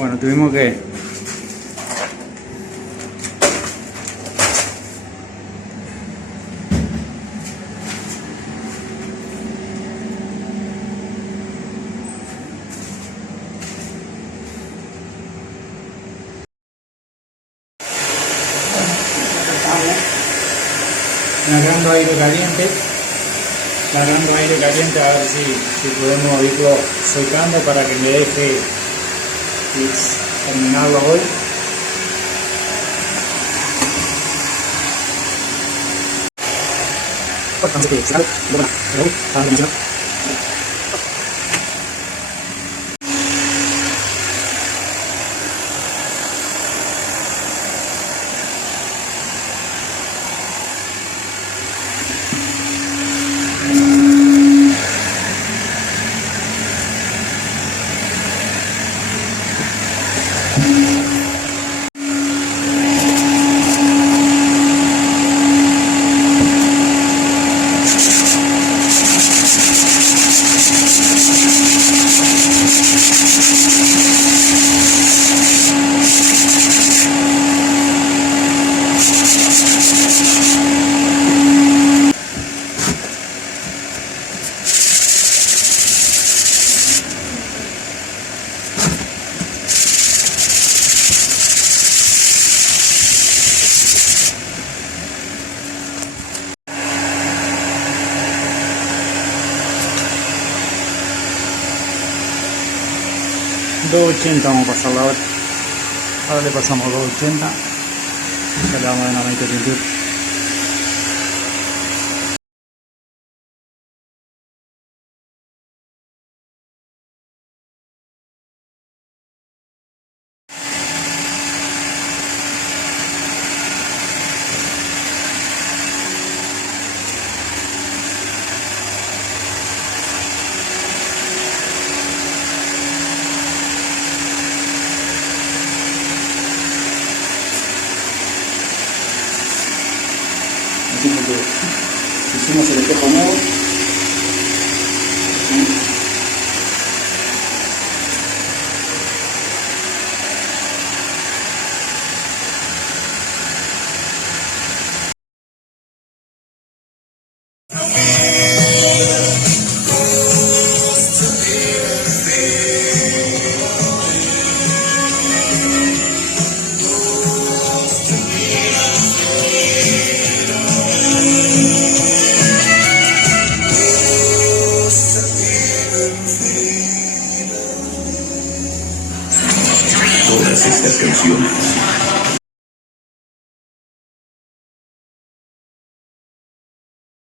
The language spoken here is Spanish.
Bueno, tuvimos que largando aire caliente, a ver si podemos irlo secando para que me deje terminarlo hoy. $2.80 vamos a pasarla ahora. Ahora le pasamos $2.80. Ya le vamos a dar una manita de pintura. Hicimos el espejo nuevo. Todas estas canciones